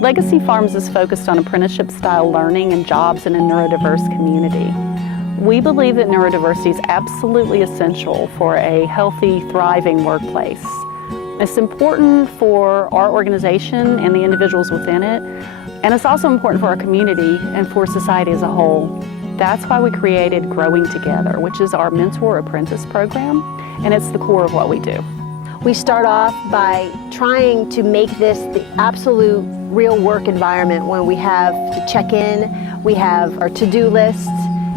Legacy Farms is focused on apprenticeship-style learning and jobs in a neurodiverse community. We believe that neurodiversity is absolutely essential for a healthy, thriving workplace. It's important for our organization and the individuals within it, and it's also important for our community and for society as a whole. That's why we created Growing Together, which is our mentor apprentice program, and it's the core of what we do. We start off by trying to make this the absolute real work environment when we have to check in, we have our to-do lists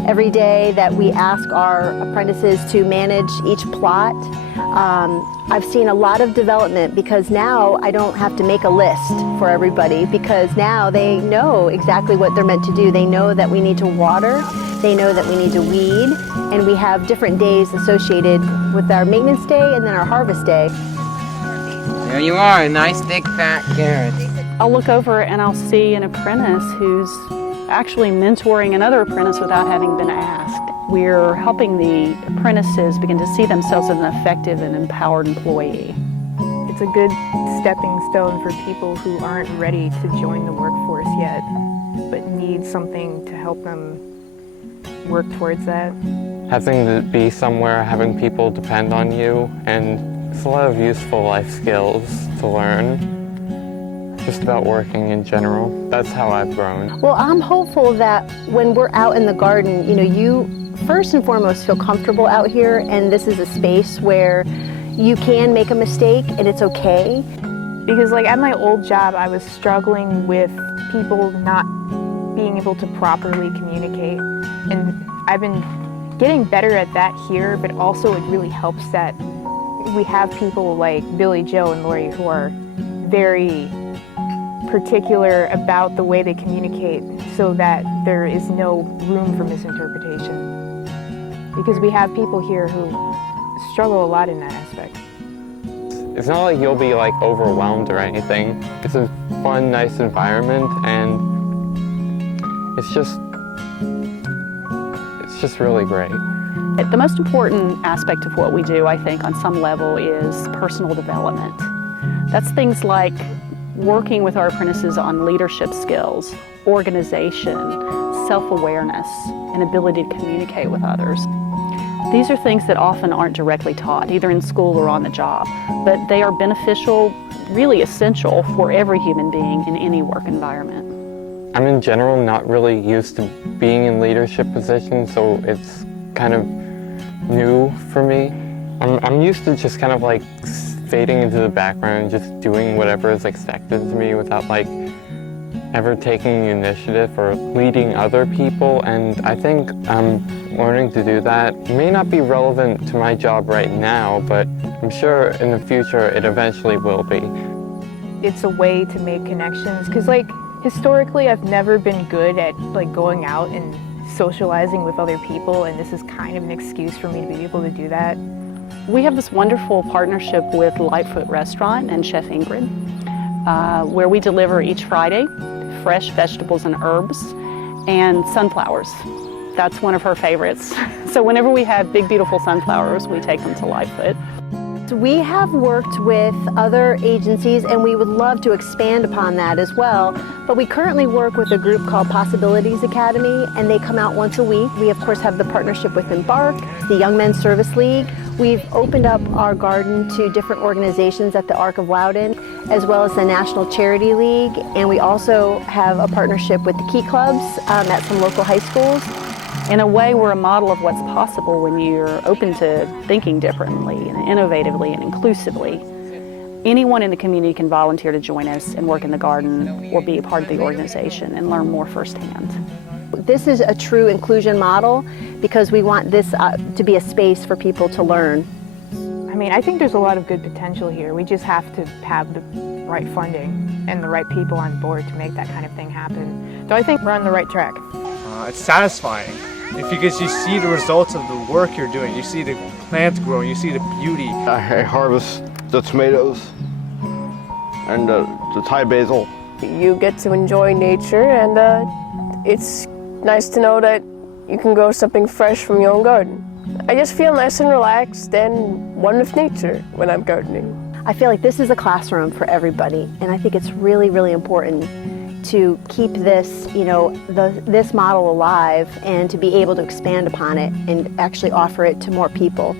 every day that we ask our apprentices to manage each plot. I've seen a lot of development because now I don't have to make a list for everybody, because now they know exactly what they're meant to do. They know that we need to water, they know that we need to weed, and we have different days associated with our maintenance day and then our harvest day. There you are, a nice big fat carrot. I'll look over and I'll see an apprentice who's actually mentoring another apprentice without having been asked. We're helping the apprentices begin to see themselves as an effective and empowered employee. It's a good stepping stone for people who aren't ready to join the workforce yet, but need something to help them work towards that. Having to be somewhere, having people depend on you, and it's a lot of useful life skills to learn. Just about working in general. That's how I've grown. Well, I'm hopeful that when we're out in the garden, you first and foremost feel comfortable out here, and this is a space where you can make a mistake and it's okay. Because at my old job, I was struggling with people not being able to properly communicate. And I've been getting better at that here, but also it really helps that we have people like Billy, Joe, and Lori who are very particular about the way they communicate so that there is no room for misinterpretation. Because we have people here who struggle a lot in that aspect. It's not like you'll be overwhelmed or anything. It's a fun, nice environment, and it's just really great. The most important aspect of what we do, I think, on some level is personal development. That's things like working with our apprentices on leadership skills, organization, self-awareness, and ability to communicate with others. These are things that often aren't directly taught, either in school or on the job, but they are beneficial, really essential for every human being in any work environment. I'm in general not really used to being in leadership positions, so it's kind of new for me. I'm used to just kind of fading into the background and just doing whatever is expected to me without ever taking the initiative or leading other people, and I think I'm learning to do that. It may not be relevant to my job right now, but I'm sure in the future it eventually will be. It's a way to make connections, because historically I've never been good at going out and socializing with other people, and this is kind of an excuse for me to be able to do that. We have this wonderful partnership with Lightfoot Restaurant and Chef Ingrid, where we deliver each Friday fresh vegetables and herbs and sunflowers. That's one of her favorites. So whenever we have big, beautiful sunflowers, we take them to Lightfoot. We have worked with other agencies, and we would love to expand upon that as well, but we currently work with a group called Possibilities Academy, and they come out once a week. We of course have the partnership with Embark, the Young Men's Service League. We've opened up our garden to different organizations at the Arc of Loudoun, as well as the National Charity League, and we also have a partnership with the Key Clubs at some local high schools. In a way, we're a model of what's possible when you're open to thinking differently and innovatively and inclusively. Anyone in the community can volunteer to join us and work in the garden or be a part of the organization and learn more firsthand. This is a true inclusion model because we want this to be a space for people to learn. I think there's a lot of good potential here. We just have to have the right funding and the right people on board to make that kind of thing happen. So I think we're on the right track. It's satisfying because you see the results of the work you're doing. You see the plants growing, you see the beauty. I harvest the tomatoes and the Thai basil. You get to enjoy nature, and it's nice to know that you can grow something fresh from your own garden. I just feel nice and relaxed and one with nature when I'm gardening. I feel like this is a classroom for everybody, and I think it's really, really important to keep this, this model alive and to be able to expand upon it and actually offer it to more people.